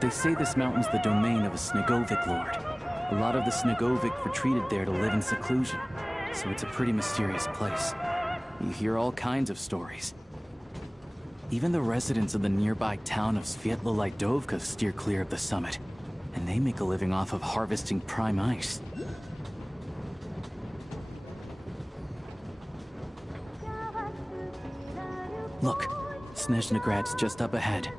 They say this mountain's the domain of a Snegovic lord. A lot of the Snegovic retreated there to live in seclusion, so it's a pretty mysterious place. You hear all kinds of stories. Even the residents of the nearby town of Svietlo-Lidovka steer clear of the summit, and they make a living off of harvesting prime ice. Look, Snezhnagrad's just up ahead.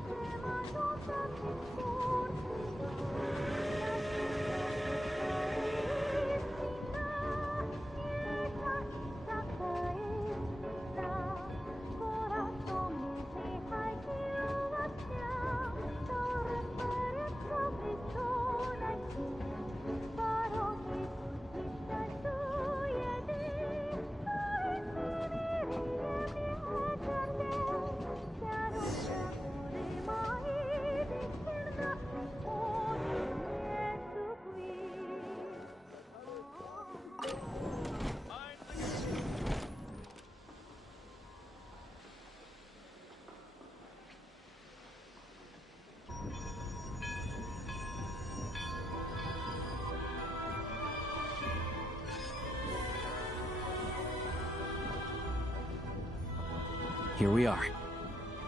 Here we are.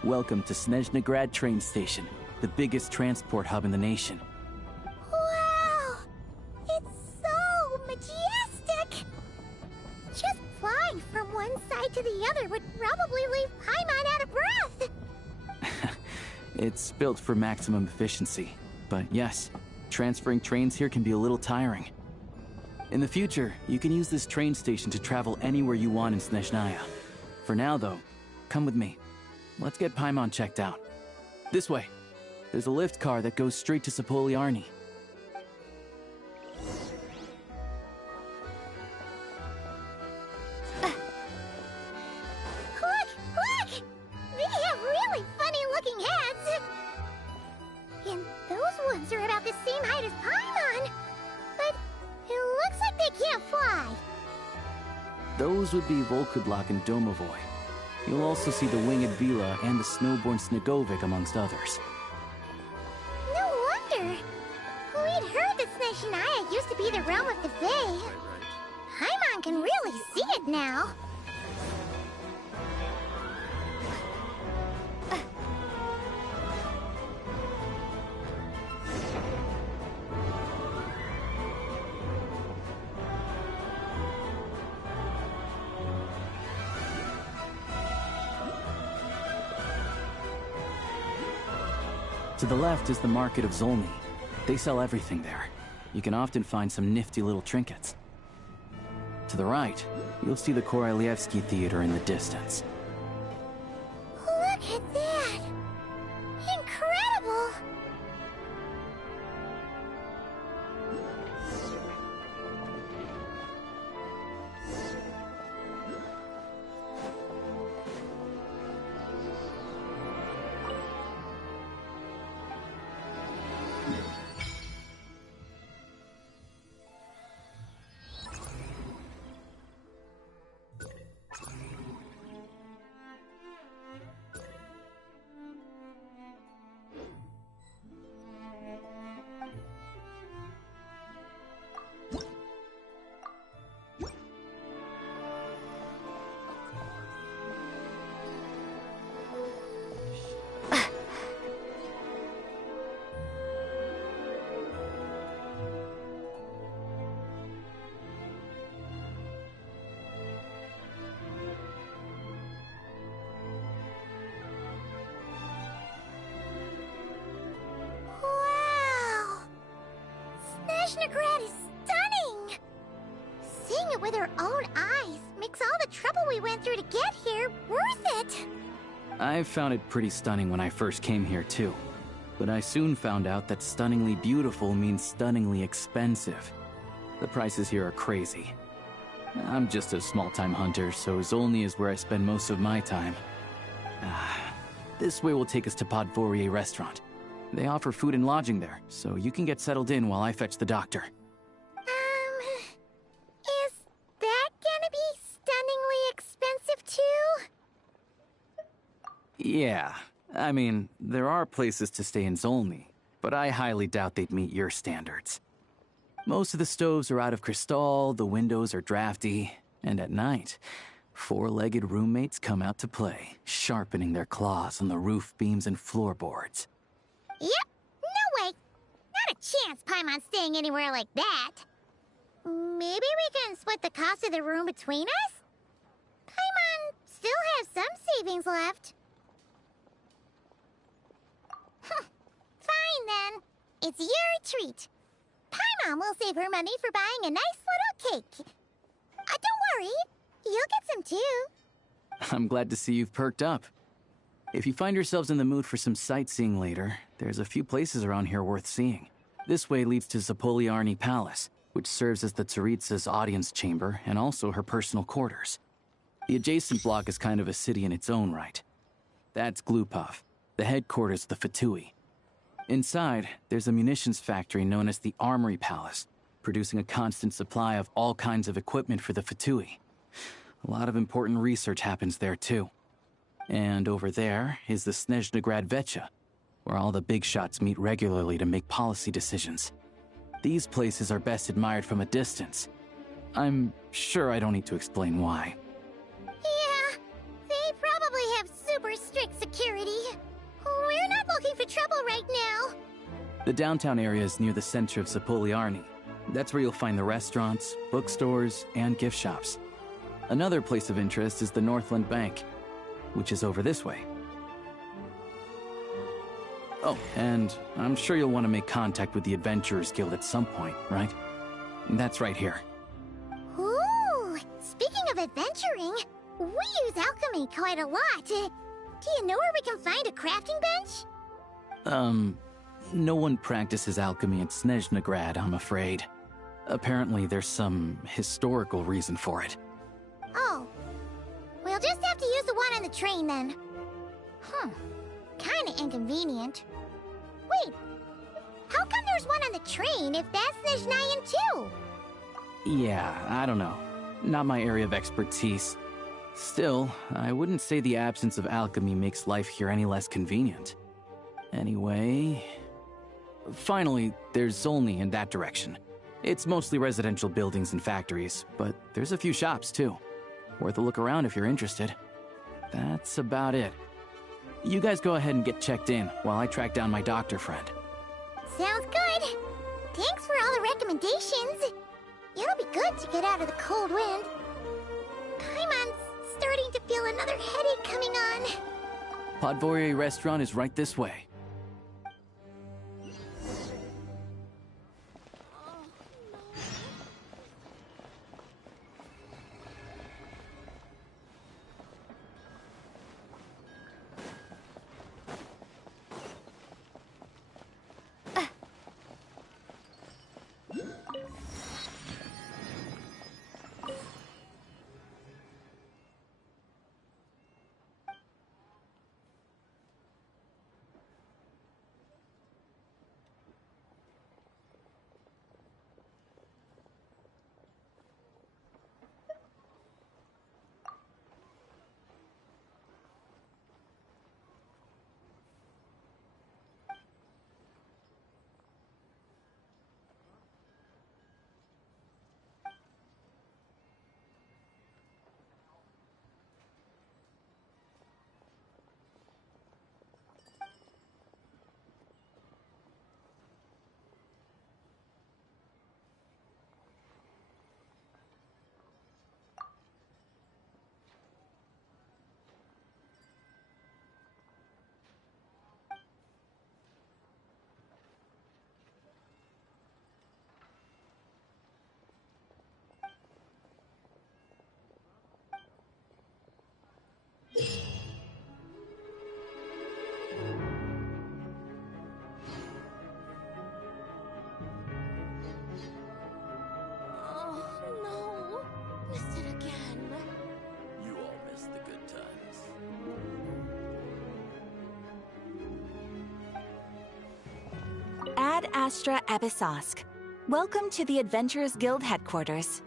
Welcome to Snezhnagrad train station, the biggest transport hub in the nation. Wow! It's so majestic! Just flying from one side to the other would probably leave Paimon out of breath! It's built for maximum efficiency, but yes, transferring trains here can be a little tiring. In the future, you can use this train station to travel anywhere you want in Snezhnaya. For now, though, come with me. Let's get Paimon checked out. This way. There's a lift car that goes straight to Sapoliarny. Look! Look! They have really funny-looking heads! And those ones are about the same height as Paimon! But it looks like they can't fly! Those would be Volkudlak and Domovoy. You'll also see the winged Vila and the snowborn Snegovic amongst others. No wonder! We'd heard that Snezhnaya used to be the realm of the Fae. Paimon can really see it now. To the left is the market of Zolny. They sell everything there. You can often find some nifty little trinkets. To the right, you'll see the Korolyevsky Theater in the distance. Look at that! Incredible! Snezhnagrad is stunning! Seeing it with our own eyes makes all the trouble we went through to get here worth it! I found it pretty stunning when I first came here too. But I soon found out that stunningly beautiful means stunningly expensive. The prices here are crazy. I'm just a small-time hunter, so Zolny is where I spend most of my time. This way will take us to Podvorye restaurant. They offer food and lodging there, so you can get settled in while I fetch the doctor. Is that gonna be stunningly expensive too? Yeah, I mean, there are places to stay in Zolny, but I highly doubt they'd meet your standards. Most of the stoves are out of crystal, the windows are drafty, and at night, four-legged roommates come out to play, sharpening their claws on the roof beams and floorboards. Yep, no way. Not a chance Paimon's staying anywhere like that. Maybe we can split the cost of the room between us? Paimon still has some savings left. Fine then. It's your treat. Paimon will save her money for buying a nice little cake. Don't worry, you'll get some too. I'm glad to see you've perked up. If you find yourselves in the mood for some sightseeing later, there's a few places around here worth seeing. This way leads to Zapoliarny Palace, which serves as the Tsaritsa's audience chamber and also her personal quarters. The adjacent block is kind of a city in its own right. That's Glupov, the headquarters of the Fatui. Inside, there's a munitions factory known as the Armory Palace, producing a constant supply of all kinds of equipment for the Fatui. A lot of important research happens there too. And over there is the Snezhnaya Vecha, where all the big shots meet regularly to make policy decisions. These places are best admired from a distance. I'm sure I don't need to explain why. Yeah, they probably have super strict security. We're not looking for trouble right now. The downtown area is near the center of Zapoliarny. That's where you'll find the restaurants, bookstores, and gift shops. Another place of interest is the Northland Bank, which is over this way. Oh, and I'm sure you'll want to make contact with the Adventurers Guild at some point, right? That's right here. Ooh, speaking of adventuring, we use alchemy quite a lot. Do you know where we can find a crafting bench? No one practices alchemy at Snezhnaya, I'm afraid. Apparently there's some historical reason for it. Oh, we'll just have to use the one on the train then. Kinda inconvenient. Wait, how come there's one on the train if that's Snezhnayan too? Yeah, I don't know. Not my area of expertise. Still, I wouldn't say the absence of alchemy makes life here any less convenient. Anyway... Finally, there's Zolny in that direction. It's mostly residential buildings and factories, but there's a few shops too. Worth a look around if you're interested. That's about it. You guys go ahead and get checked in while I track down my doctor friend. Sounds good. Thanks for all the recommendations. It'll be good to get out of the cold wind. Paimon's starting to feel another headache coming on. Podvorye restaurant is right this way. Ad Astra Abyssosque. Welcome to the Adventurers Guild headquarters.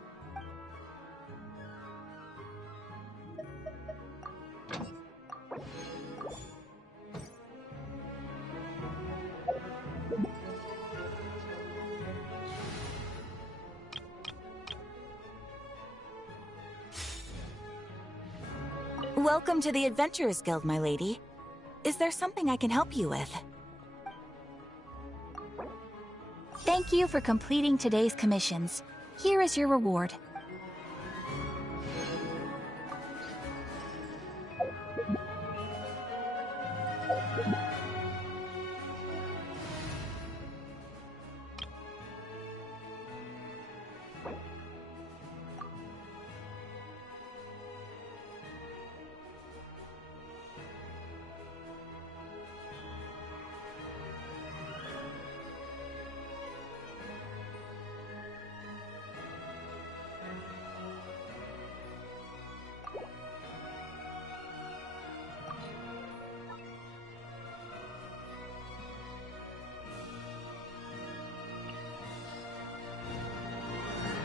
Welcome to the Adventurers Guild, my lady. Is there something I can help you with? Thank you for completing today's commissions. Here is your reward.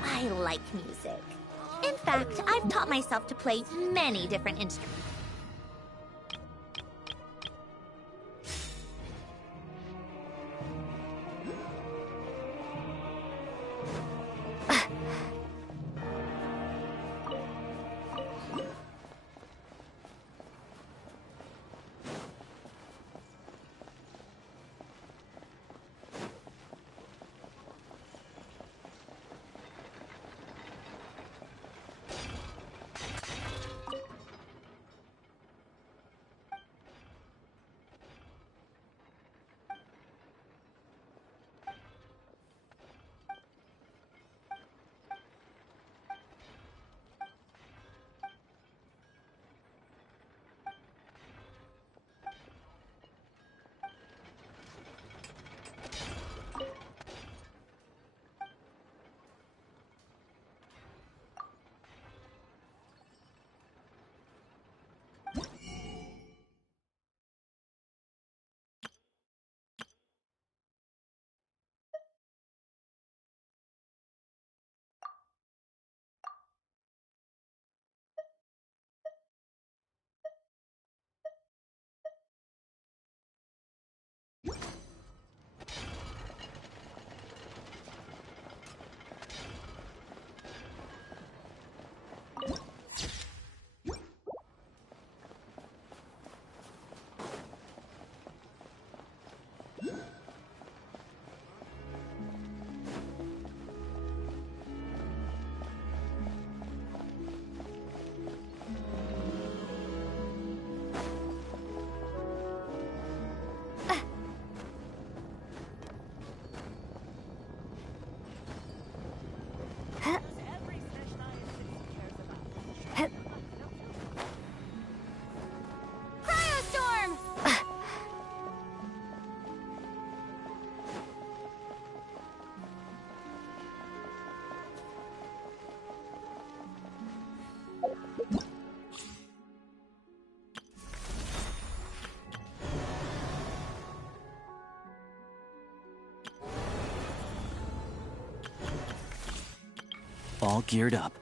I like music. In fact, I've taught myself to play many different instruments. All geared up.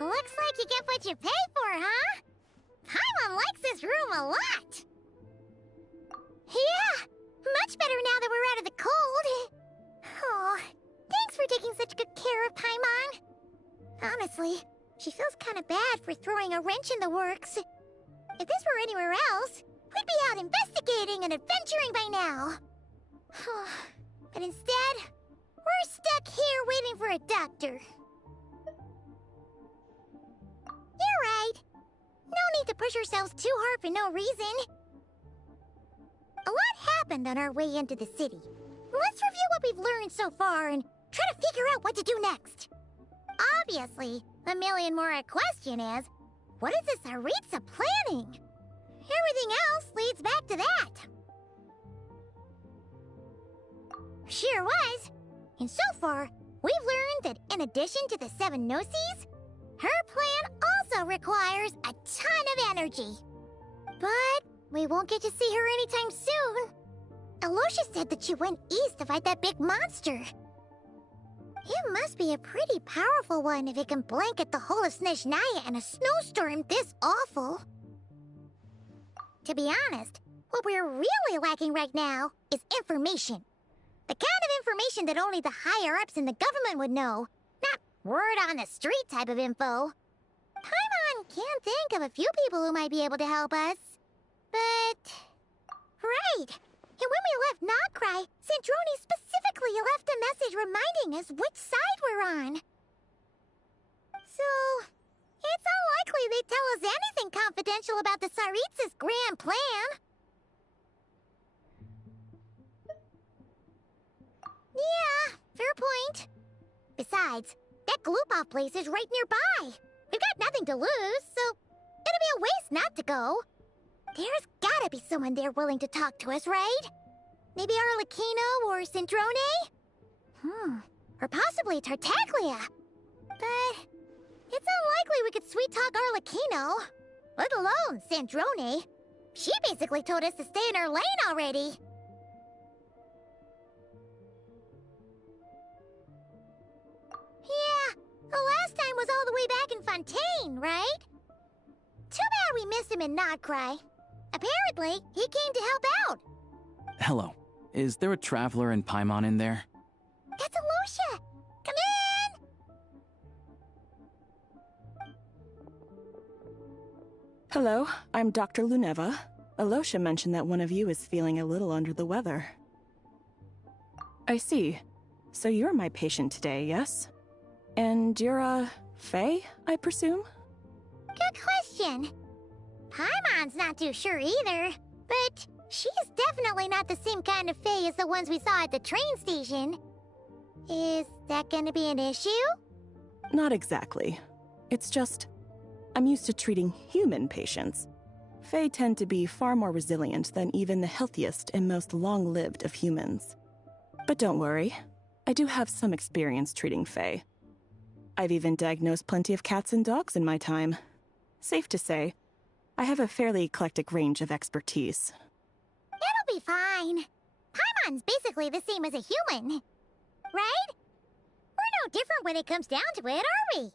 Looks like you get what you pay for, huh? Paimon likes this room a lot. Yeah, much better now that we're out of the cold. Oh, for taking such good care of Paimon. Honestly, she feels kind of bad for throwing a wrench in the works. If this were anywhere else, we'd be out investigating and adventuring by now. But instead, we're stuck here waiting for a doctor. You're right. No need to push ourselves too hard for no reason. A lot happened on our way into the city. Let's review what we've learned so far and try to figure out what to do next. Obviously, the million more question is, what is this Tsaritsa planning? Everything else leads back to that. Sure was. And so far, we've learned that in addition to the 7 Gnosis, her plan also requires a ton of energy. But we won't get to see her anytime soon. Alosha said that she went east to fight that big monster. It must be a pretty powerful one if it can blanket the whole of Snezhnaya in a snowstorm this awful. To be honest, what we're really lacking right now is information. The kind of information that only the higher-ups in the government would know, not word-on-the-street type of info. Paimon can think of a few people who might be able to help us. But... right! And when we left Nocrai, Snezhnaya specifically left a message reminding us which side we're on. So, it's unlikely they'd tell us anything confidential about the Tsaritsa's grand plan. Yeah, fair point. Besides, that Gloop-Off place is right nearby. We've got nothing to lose, so it'll be a waste not to go. There's gotta be someone there willing to talk to us, right? Maybe Arlecchino or Sindrone? Or possibly Tartaglia. But it's unlikely we could sweet-talk Arlecchino, let alone Sindrone. She basically told us to stay in her lane already. Yeah, the last time was all the way back in Fontaine, right? Too bad we missed him in Nocrai. Apparently, he came to help out. Hello. Is there a traveler and Paimon in there? That's Alosha! Come in! Hello, I'm Dr. Luneva. Alosha mentioned that one of you is feeling a little under the weather. I see. So you're my patient today, yes? And you're, Faye, I presume? Good question. Paimon's not too sure either, but she's definitely not the same kind of Fae as the ones we saw at the train station. Is that gonna be an issue? Not exactly. It's just, I'm used to treating human patients. Fae tend to be far more resilient than even the healthiest and most long-lived of humans. But don't worry, I do have some experience treating Fae. I've even diagnosed plenty of cats and dogs in my time. Safe to say, I have a fairly eclectic range of expertise. It'll be fine. Paimon's basically the same as a human. Right? We're no different when it comes down to it, are we?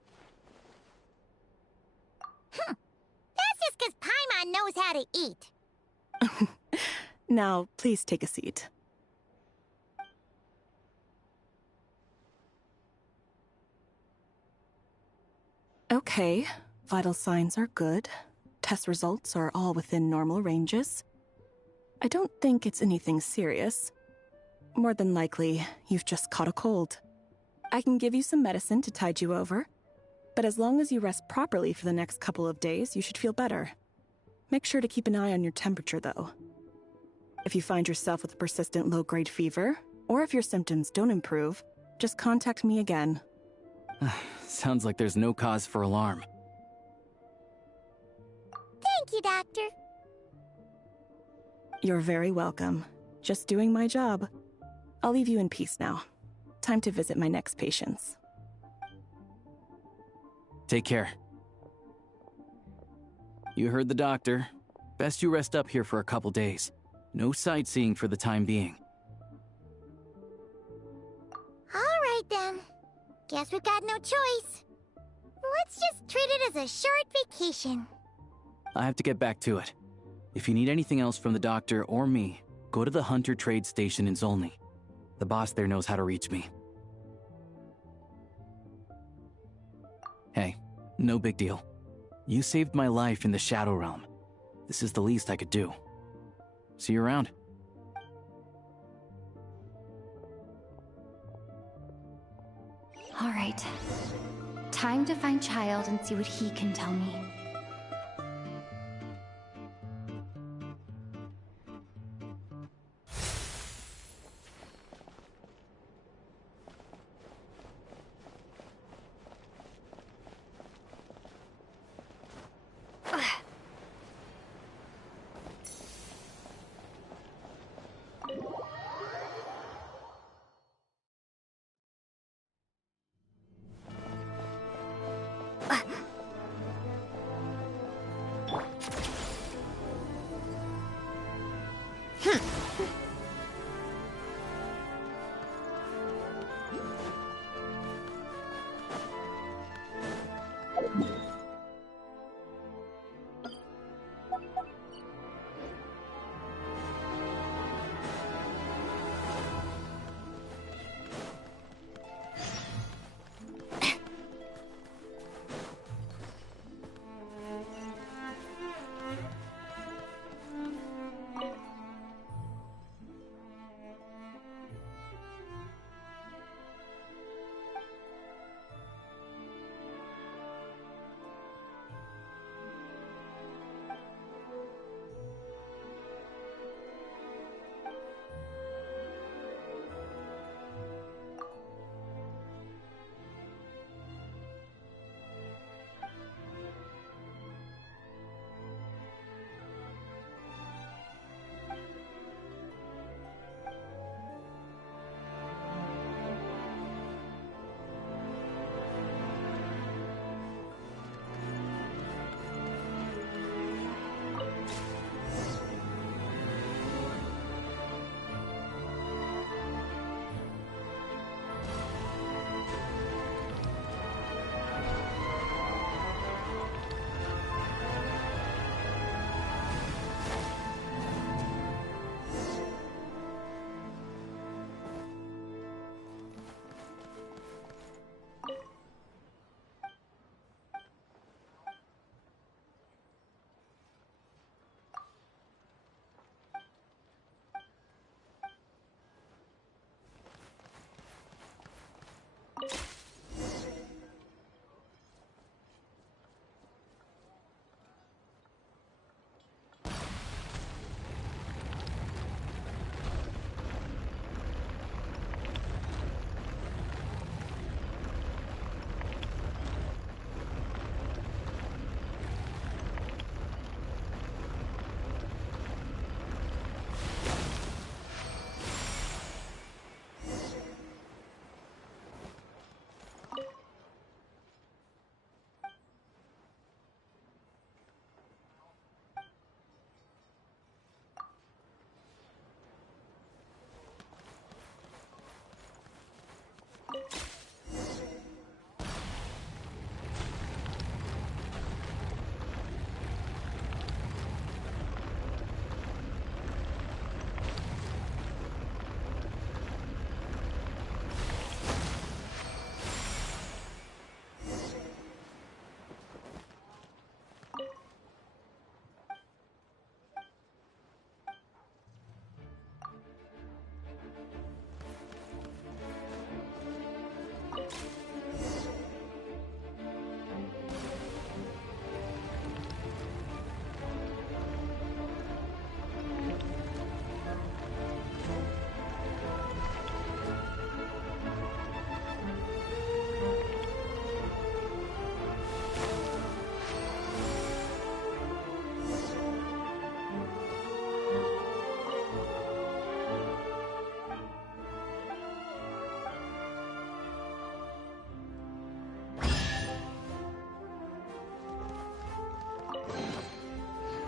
That's just because Paimon knows how to eat. Now, please take a seat. Okay, vital signs are good. Test results are all within normal ranges. I don't think it's anything serious. More than likely, you've just caught a cold. I can give you some medicine to tide you over, but as long as you rest properly for the next couple of days, you should feel better. Make sure to keep an eye on your temperature, though. If you find yourself with a persistent low-grade fever, or if your symptoms don't improve, just contact me again. Sounds like there's no cause for alarm. Thank you, Doctor. You're very welcome. Just doing my job. I'll leave you in peace now. Time to visit my next patients. Take care. You heard the doctor. Best you rest up here for a couple days. No sightseeing for the time being. All right, then. Guess we've got no choice. Let's just treat it as a short vacation. I have to get back to it. If you need anything else from the doctor or me, go to the Hunter Trade Station in Zolny. The boss there knows how to reach me. Hey, no big deal. You saved my life in the Shadow Realm. This is the least I could do. See you around. All right. Time to find Child and see what he can tell me.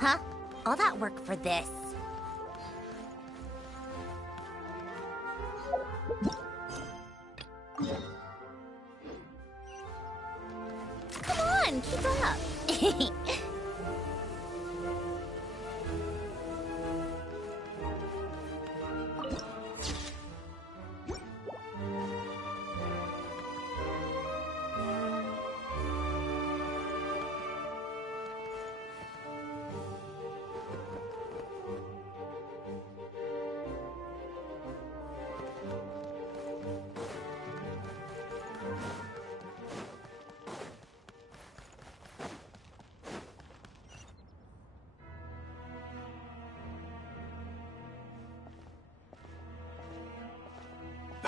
Huh? All that work for this. Come on, keep up.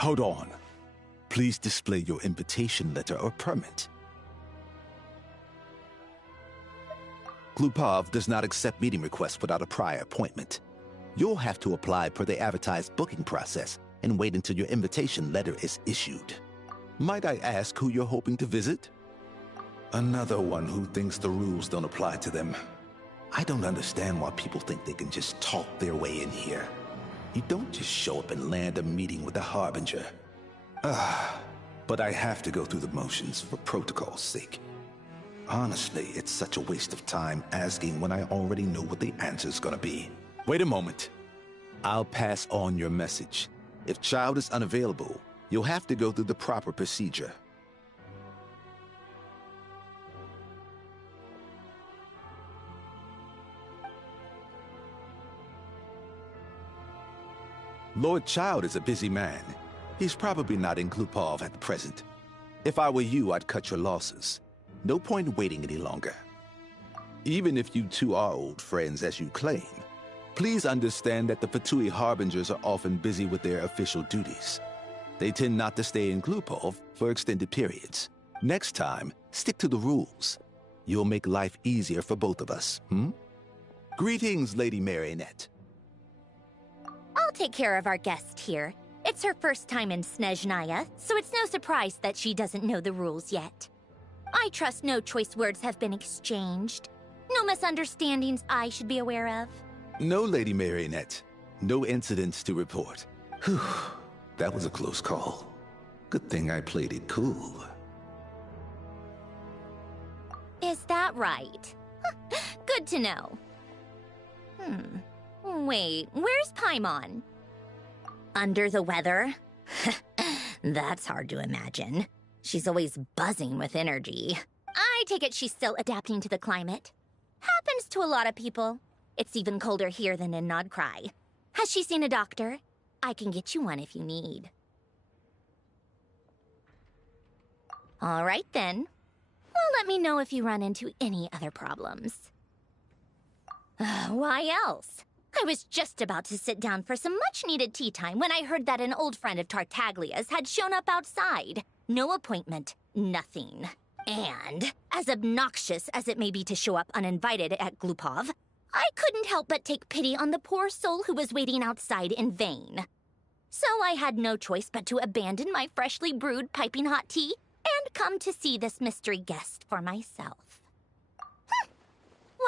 Hold on. Please display your invitation letter or permit. Glupov does not accept meeting requests without a prior appointment. You'll have to apply per the advertised booking process and wait until your invitation letter is issued. Might I ask who you're hoping to visit? Another one who thinks the rules don't apply to them. I don't understand why people think they can just talk their way in here. You don't just show up and land a meeting with the Harbinger. But I have to go through the motions for protocol's sake. Honestly, it's such a waste of time asking when I already know what the answer's gonna be. Wait a moment. I'll pass on your message. If child is unavailable, you'll have to go through the proper procedure. Lord Child is a busy man. He's probably not in Glupov at the present. If I were you, I'd cut your losses. No point waiting any longer. Even if you two are old friends as you claim, please understand that the Fatui Harbingers are often busy with their official duties. They tend not to stay in Glupov for extended periods. Next time, stick to the rules. You'll make life easier for both of us, Greetings, Lady Marionette. I'll take care of our guest here. It's her first time in Snezhnaya, so it's no surprise that she doesn't know the rules yet. I trust no choice words have been exchanged. No misunderstandings I should be aware of. No, Lady Marionette. No incidents to report. Whew, that was a close call. Good thing I played it cool. Is that right? Good to know. Wait, where's Paimon? Under the weather? That's hard to imagine. She's always buzzing with energy. I take it she's still adapting to the climate. Happens to a lot of people. It's even colder here than in Nodcry. Has she seen a doctor? I can get you one if you need. All right then. Well, let me know if you run into any other problems. Why else? I was just about to sit down for some much-needed tea time when I heard that an old friend of Tartaglia's had shown up outside. No appointment, nothing. And, as obnoxious as it may be to show up uninvited at Glupov, I couldn't help but take pity on the poor soul who was waiting outside in vain. So I had no choice but to abandon my freshly brewed piping hot tea and come to see this mystery guest for myself.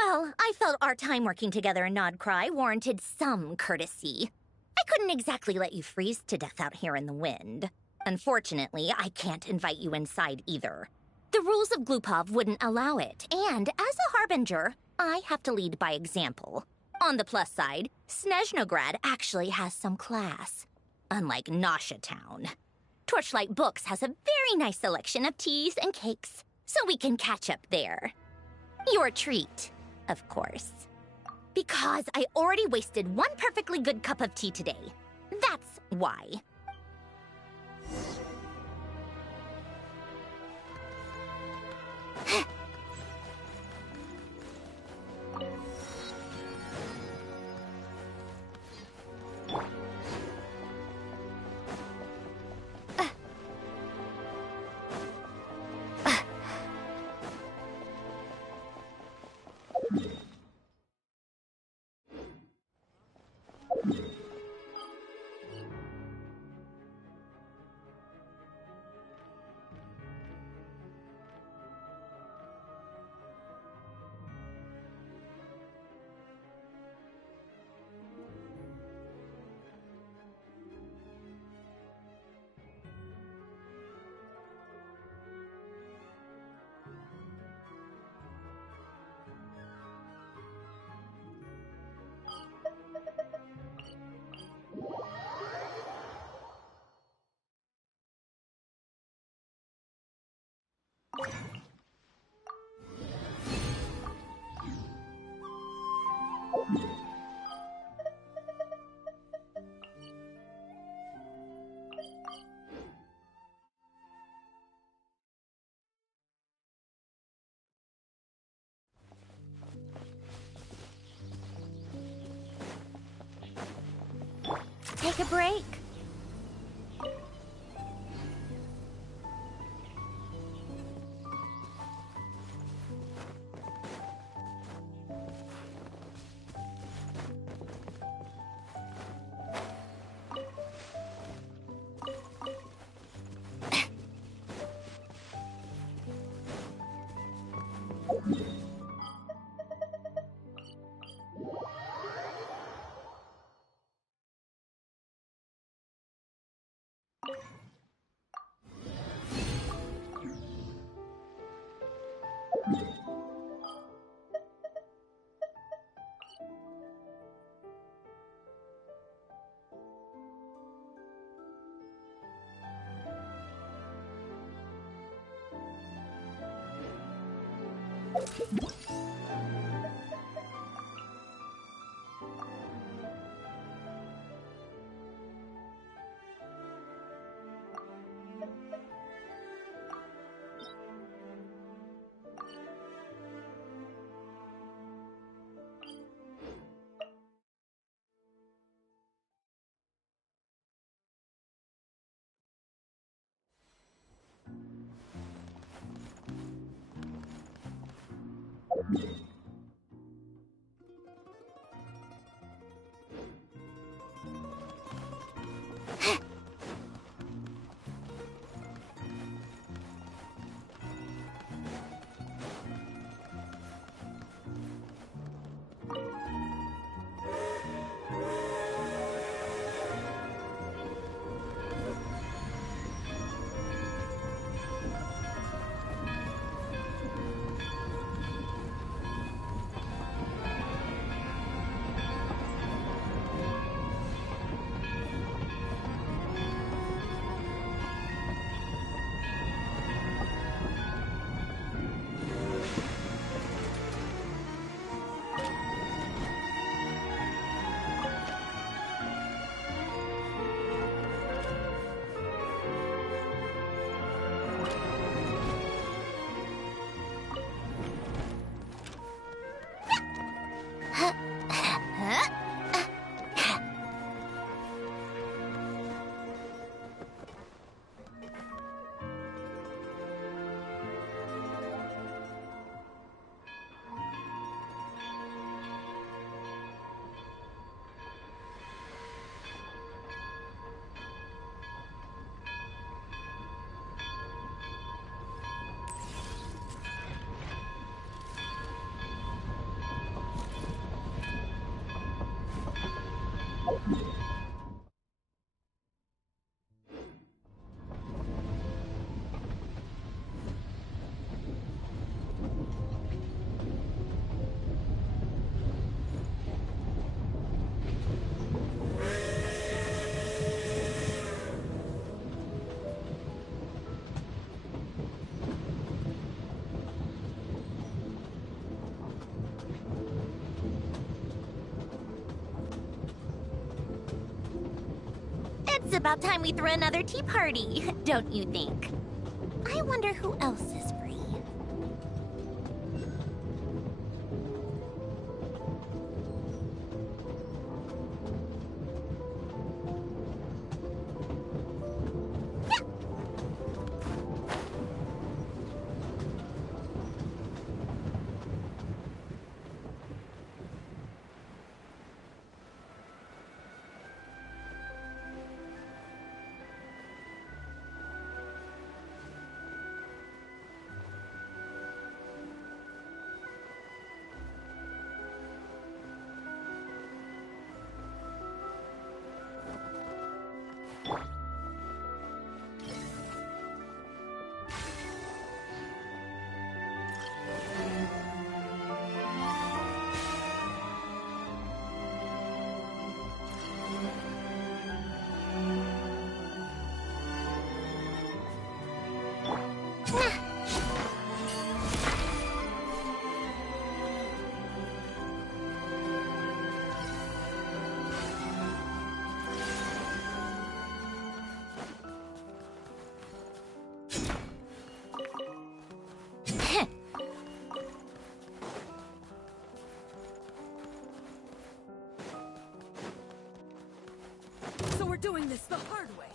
Well, I felt our time working together in Nodcry warranted some courtesy. I couldn't exactly let you freeze to death out here in the wind. Unfortunately, I can't invite you inside either. The rules of Glupov wouldn't allow it, and as a Harbinger, I have to lead by example. On the plus side, Snezhnograd actually has some class, unlike Nosha Town. Torchlight Books has a very nice selection of teas and cakes, so we can catch up there. Your treat, of course. Because I already wasted one perfectly good cup of tea today. That's why. Take a break. It's about time we threw another tea party, don't you think? I wonder who else is free. So we're doing this the hard way.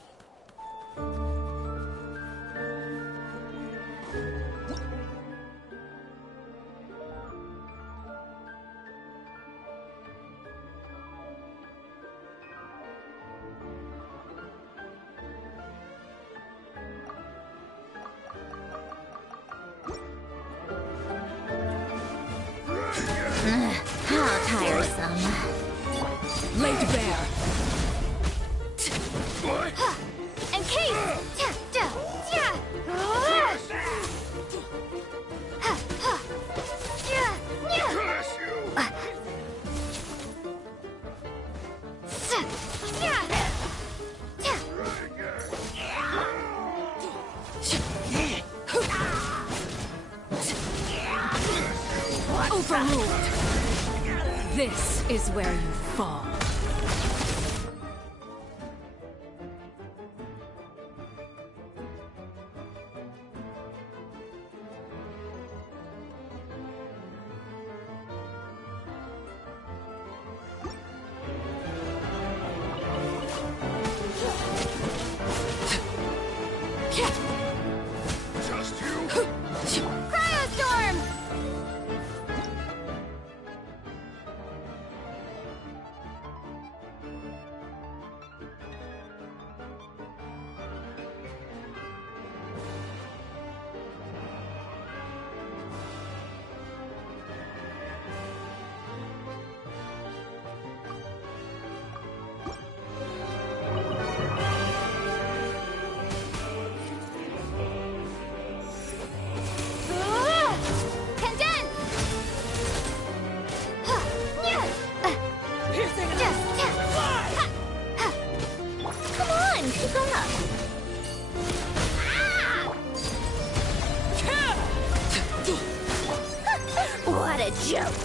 How tiresome. Laid bare. Encase! Overruled! This is where you fall. Just you? Cryostorm! Condense! Piercing Come on, keep up! What a joke!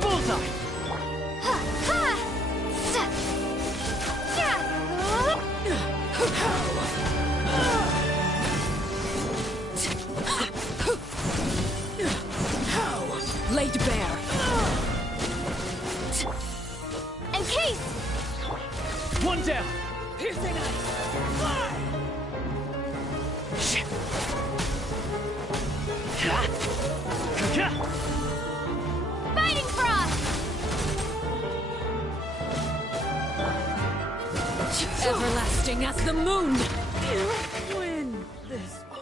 bullseye! Laid bare. Encase! One down! Piercing ice. Fly! Fighting frost! Everlasting as the moon! You win this one.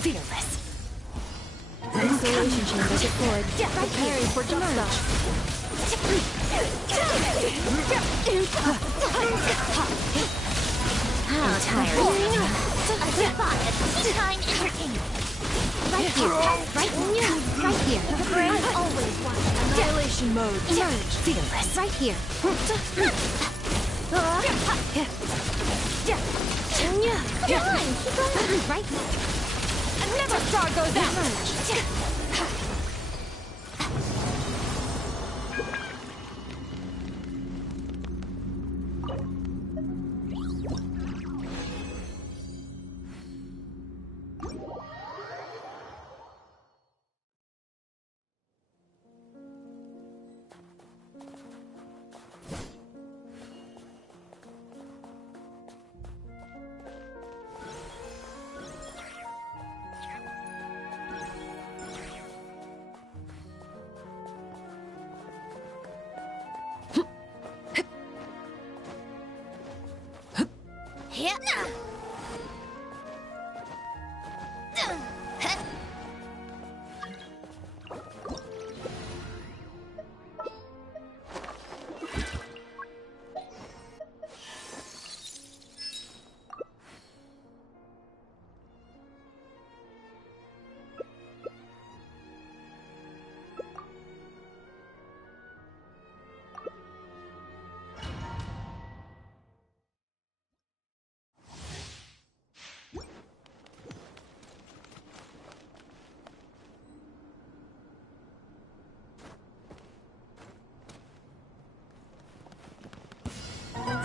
Fearless. Isolation chamber deployed. Preparing for emerge. How tiring. A spot of peacetime entertainment. Right here, right here, right here. The brain always wants Annihilation mode. Emerge. Fearless. right here. Come on, keep going. Right here. Never star goes out.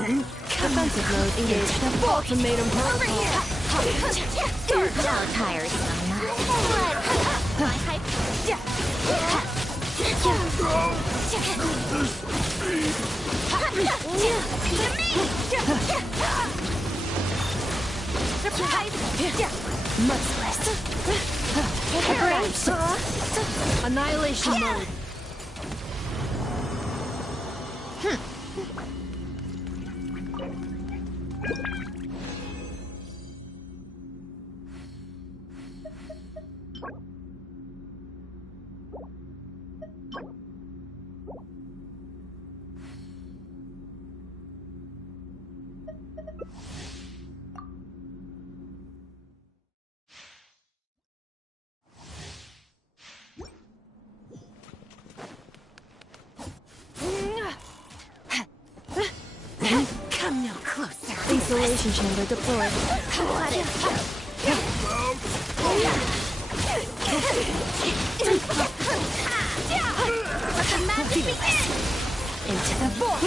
Defensive mode engaged. Ultimatum protocol. How tiresome. My hype. Much less. Annihilation mode. Come no closer. Insulation chamber deployed. What a Let the magic begin! Into the void.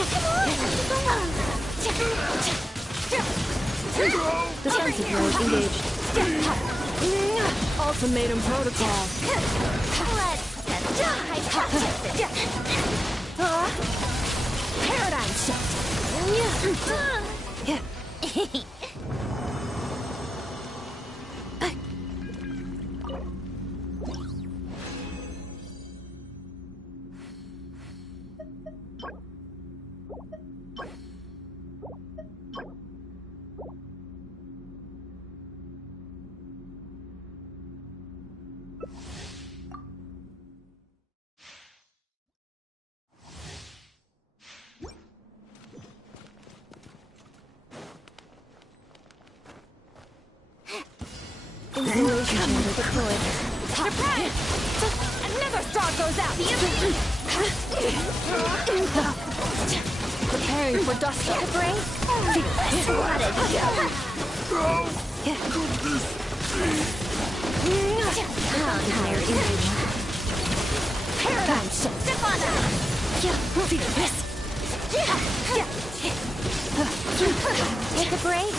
Defensive mode engaged. Ultimatum protocol. Let's test my hypothesis. Paradigm shift. Insulation chamber deployed. Surprise! Another star goes out! Preparing for dust up. What a joke! How tired is it? Paradigm shift. Step on that! Feel this. Take a break.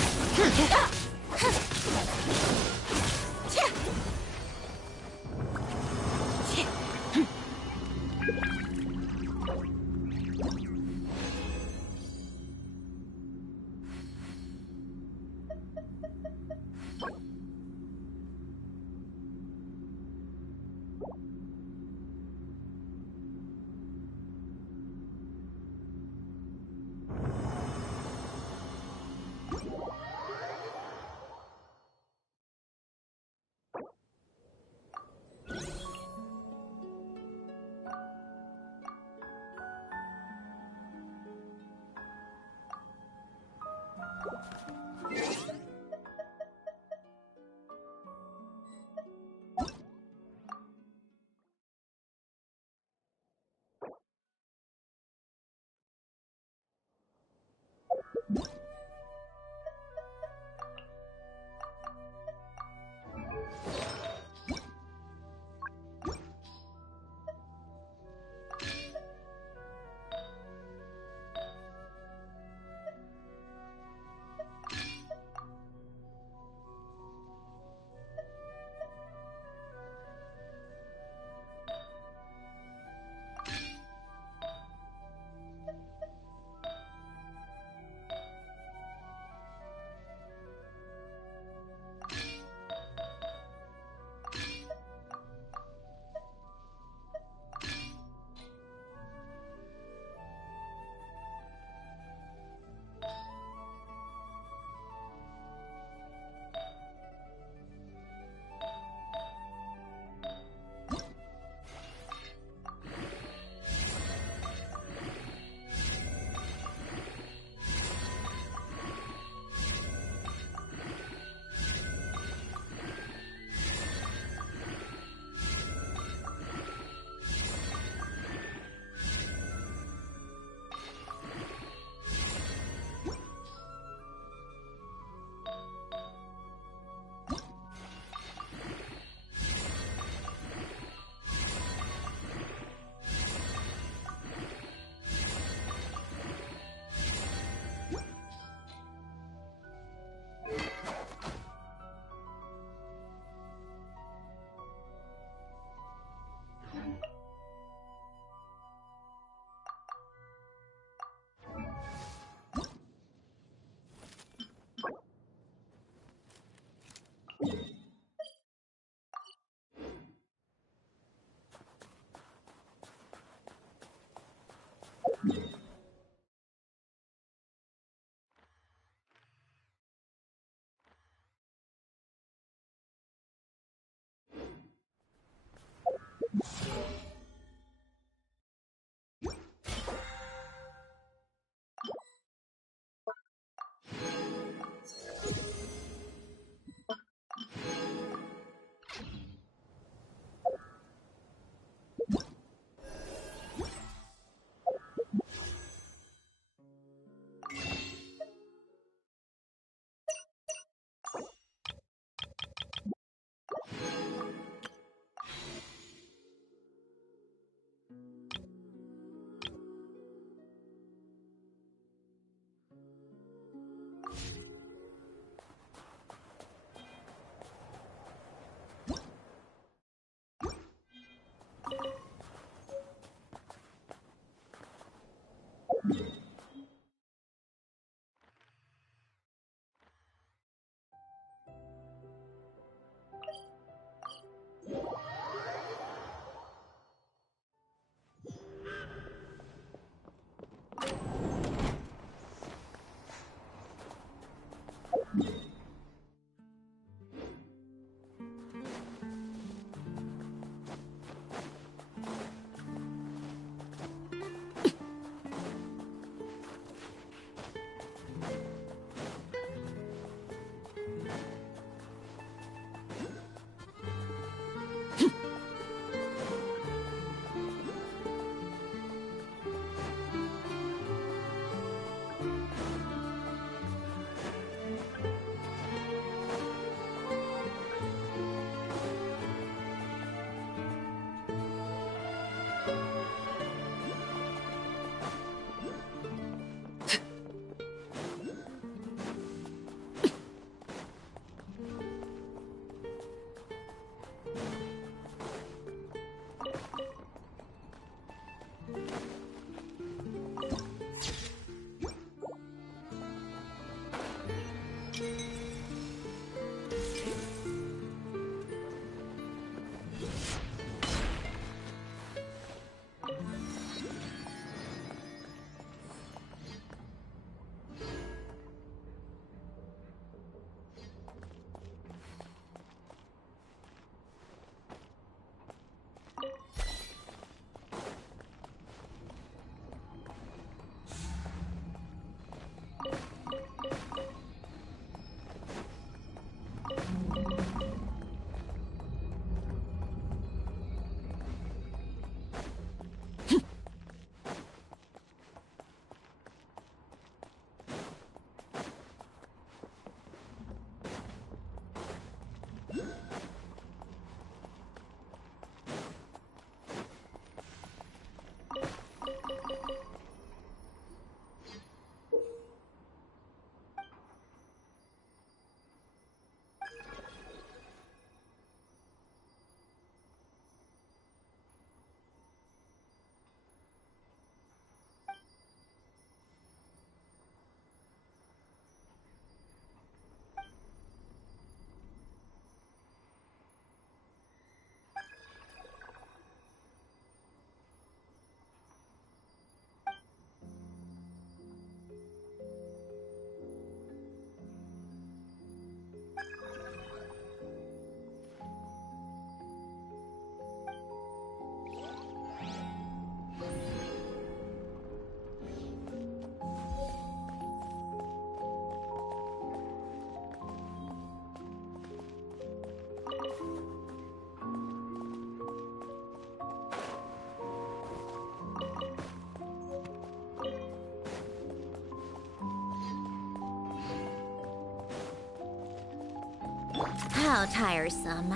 How tiresome.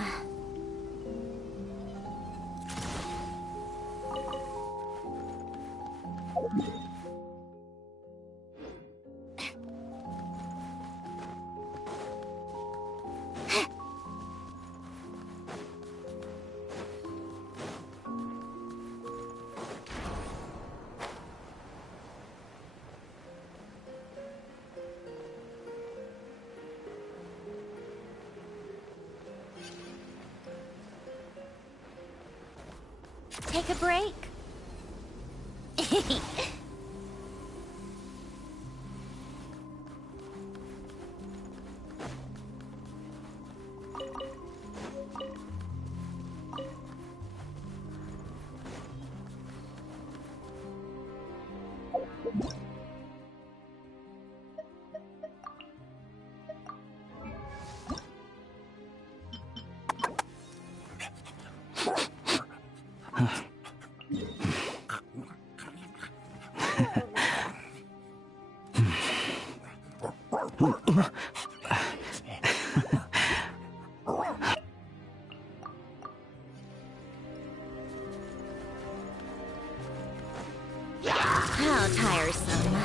Take a break. How tiresome.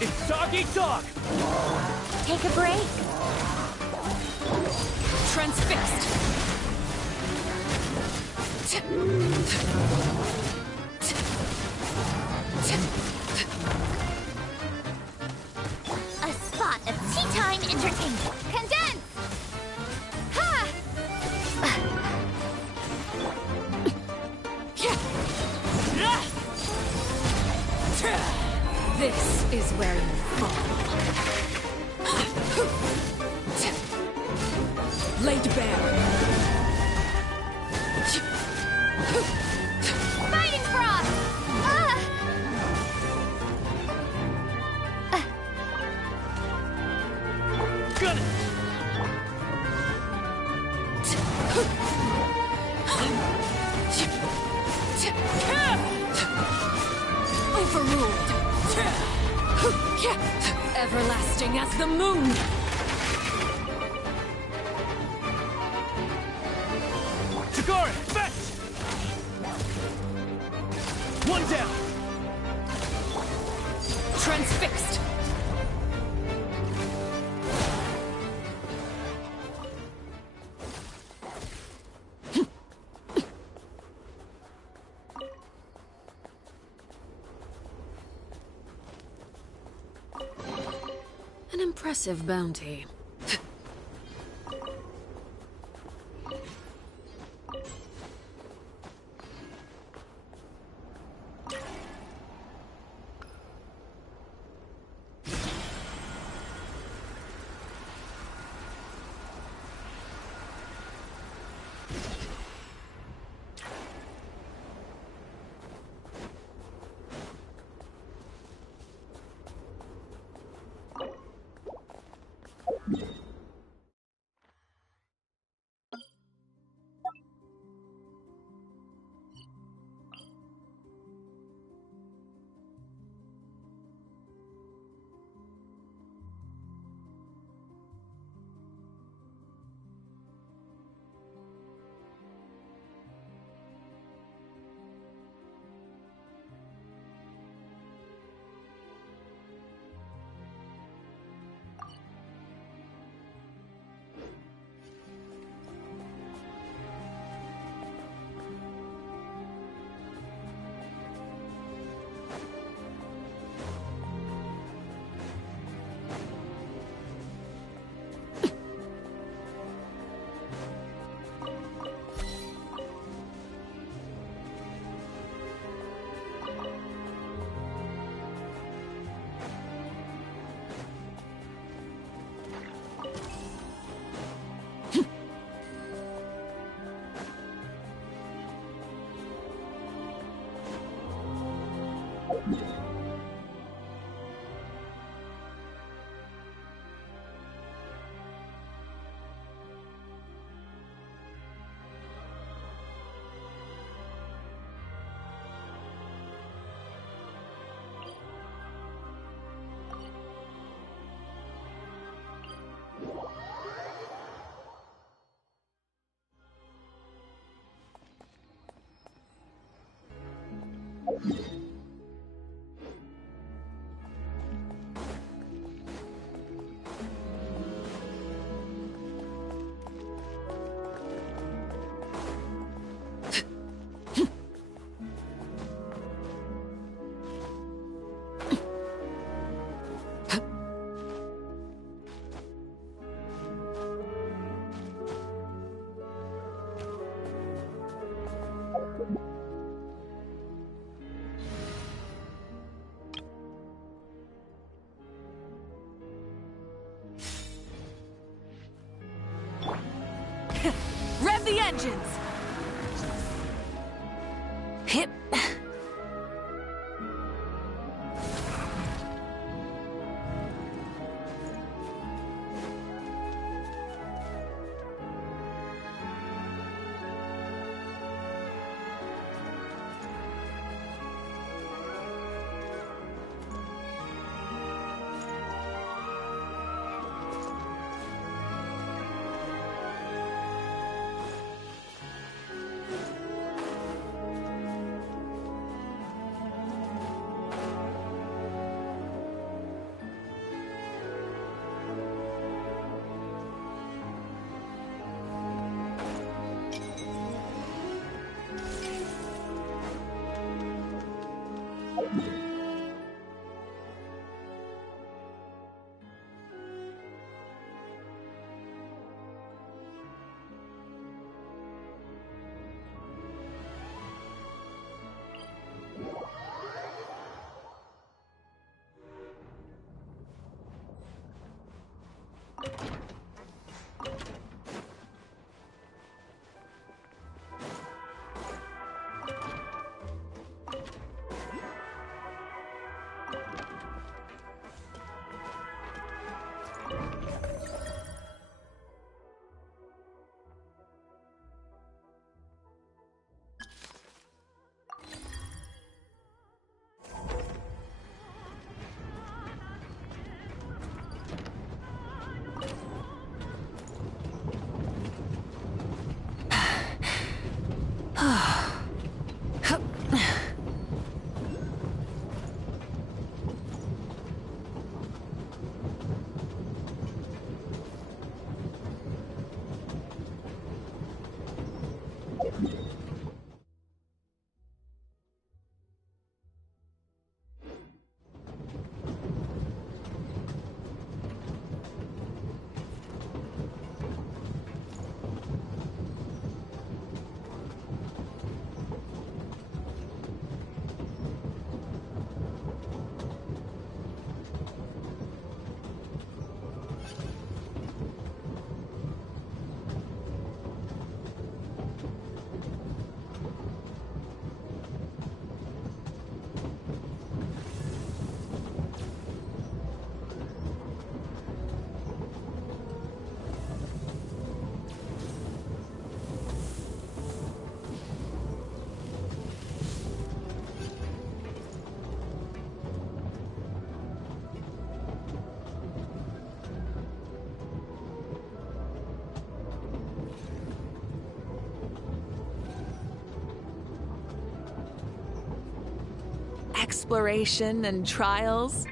It's dog eat dog! Take a break. Transfixed. A spot of tea time entertainment. Condense! Ha! This is where you fall. Laid bare. Fighting frost! Ah! Got it! Overruled. Everlasting as the moon. Chikara, fetch! One down! Transfixed. An impressive bounty. Rev the engines! Hip. Exploration and trials.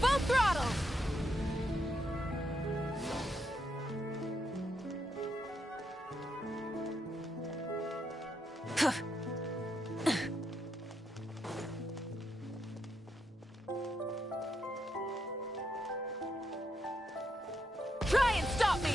Full throttle! Try and stop me!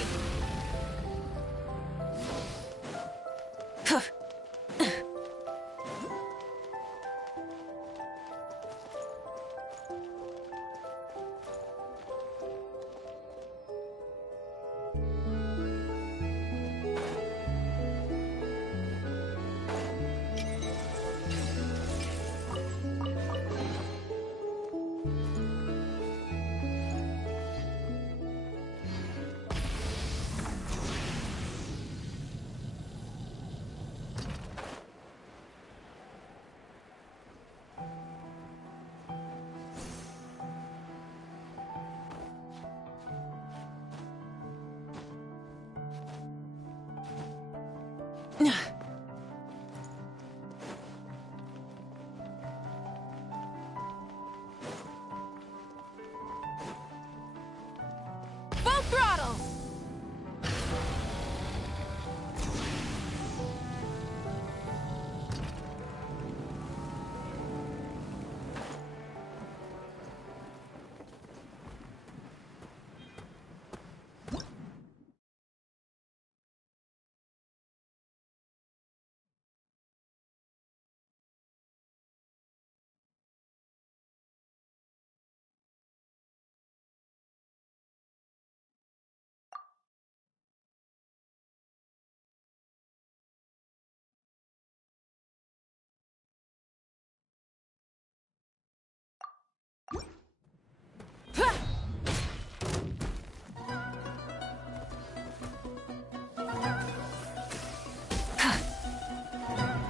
Full throttle!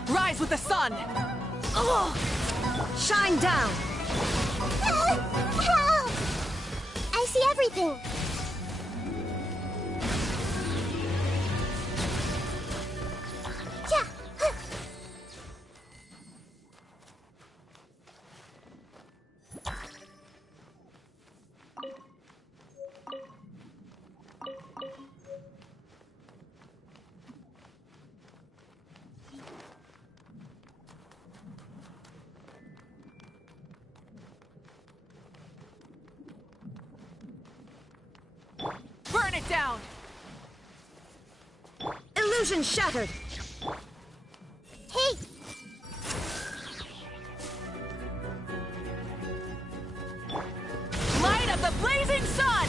Rise with the sun! Ugh! Shine down! Help! I see everything. Yeah. Burn it down! Illusion shattered! Hey! Light of the blazing sun!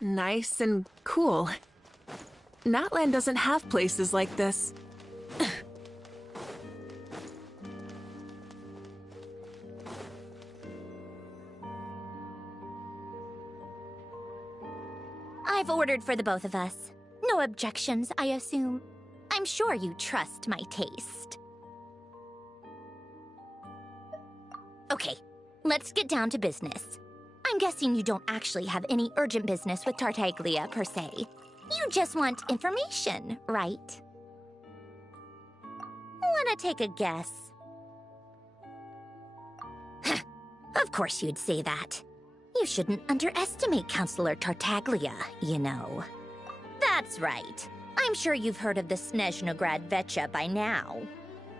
Nice and cool. Natlan doesn't have places like this. I've ordered for the both of us. No objections, I assume. I'm sure you trust my taste. Okay, let's get down to business. I'm guessing you don't actually have any urgent business with Tartaglia, per se. You just want information, right? Wanna take a guess? Of course you'd say that. You shouldn't underestimate Counselor Tartaglia, you know. That's right. I'm sure you've heard of the Snezhnaya by now.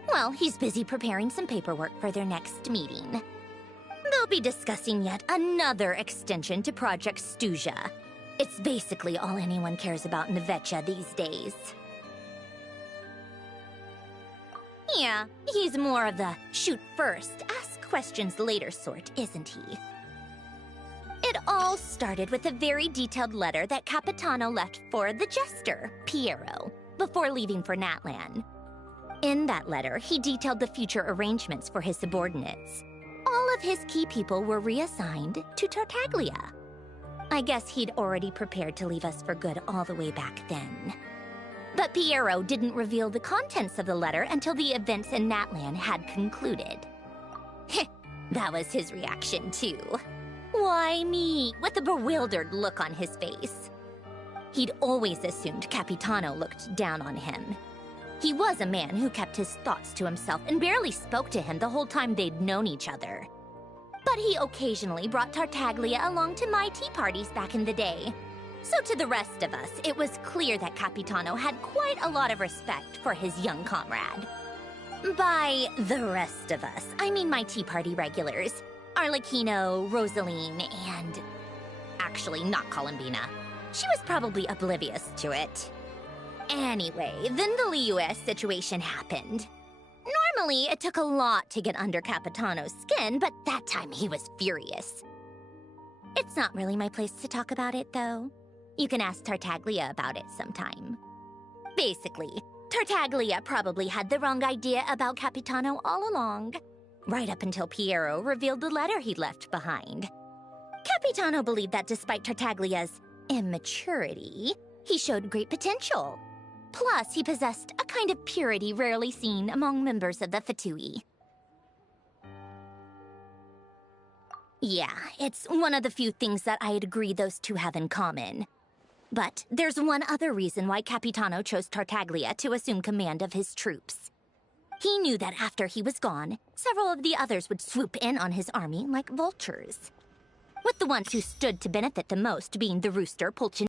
Well, he's busy preparing some paperwork for their next meeting. They'll be discussing yet another extension to Project Snezhnaya. It's basically all anyone cares about in the Vecha these days. Yeah, he's more of the shoot first, ask questions later sort, isn't he? It all started with a very detailed letter that Capitano left for the jester, Piero, before leaving for Natlan. In that letter, he detailed the future arrangements for his subordinates. All of his key people were reassigned to Tartaglia. I guess he'd already prepared to leave us for good all the way back then. But Piero didn't reveal the contents of the letter until the events in Natlan had concluded. That was his reaction, too. Why me? With a bewildered look on his face. He'd always assumed Capitano looked down on him. He was a man who kept his thoughts to himself and barely spoke to him the whole time they'd known each other. But he occasionally brought Tartaglia along to my tea parties back in the day. So to the rest of us, it was clear that Capitano had quite a lot of respect for his young comrade. By the rest of us, I mean my tea party regulars. Arlecchino, Rosaline, and... actually, not Columbina. She was probably oblivious to it. Anyway, then the Liu-S situation happened. Normally, it took a lot to get under Capitano's skin, but that time he was furious. It's not really my place to talk about it, though. You can ask Tartaglia about it sometime. Basically, Tartaglia probably had the wrong idea about Capitano all along. Right up until Piero revealed the letter he'd left behind. Capitano believed that despite Tartaglia's immaturity, he showed great potential. Plus, he possessed a kind of purity rarely seen among members of the Fatui. Yeah, it's one of the few things that I'd agree those two have in common. But there's one other reason why Capitano chose Tartaglia to assume command of his troops. He knew that after he was gone, several of the others would swoop in on his army like vultures. With the ones who stood to benefit the most being the Rooster, Pulchin,